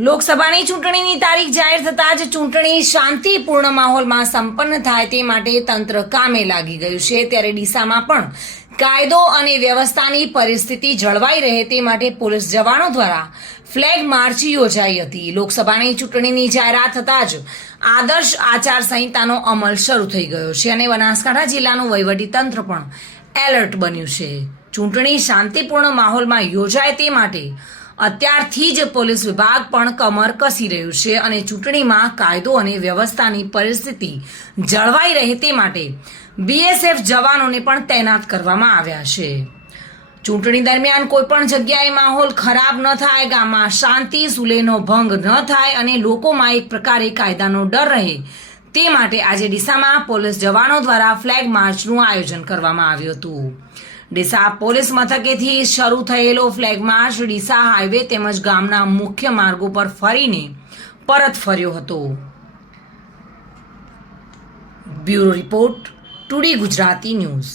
લોકસભાની ચૂંટણીની તારીખ જાહેર થતાં જ ચૂંટણી શાંતિપૂર્ણ માહોલમાં સંપન્ન થાય તે માટે તંત્ર કામે લાગી ગયું છે। ત્યારે ડીસામાં પણ કાયદો અને વ્યવસ્થાની પરિસ્થિતિ જળવાઈ રહે તે માટે પોલીસ જવાનો દ્વારા ફ્લેગ માર્ચ યોજાઈ હતી। લોકસભાની ચૂંટણીની જાહેરાત થતાં જ આદર્શ આચાર સંહિતાનો અમલ શરૂ થઈ ગયો છે અને બનાસકાંઠા જિલ્લાનું વહીવટીતંત્ર પણ એલર્ટ બન્યું છે। ચૂંટણી શાંતિપૂર્ણ માહોલમાં યોજાય તે માટે અત્યારથી જ પોલીસ વિભાગ પણ કમર કસી રહ્યું છે અને ચૂંટણીમાં કાયદો અને વ્યવસ્થાની પરિસ્થિતિ જળવાઈ રહે તે માટે બીએસએફ જવાનોને પણ તૈનાત કરવામાં આવ્યા છે। ચૂંટણી દરમિયાન કોઈ પણ જગ્યાએ માહોલ ખરાબ ન થાય, ગામમાં શાંતિ સુલેહનો ભંગ ન થાય અને લોકોમાં એક પ્રકારે કાયદાનો ડર રહે તે માટે આજે ડીસામાં પોલીસ જવાનો દ્વારા ફ્લેગ માર્ચનું આયોજન કરવામાં આવ્યું હતું। ડીસા પોલીસ મથકેથી શરૂ થયેલો ફ્લેગ માર્ચ ડીસા હાઈવે તેમજ ગામના મુખ્ય માર્ગો પર ફરીને પરત ફર્યો હતો। Bureau report, today Gujarati news.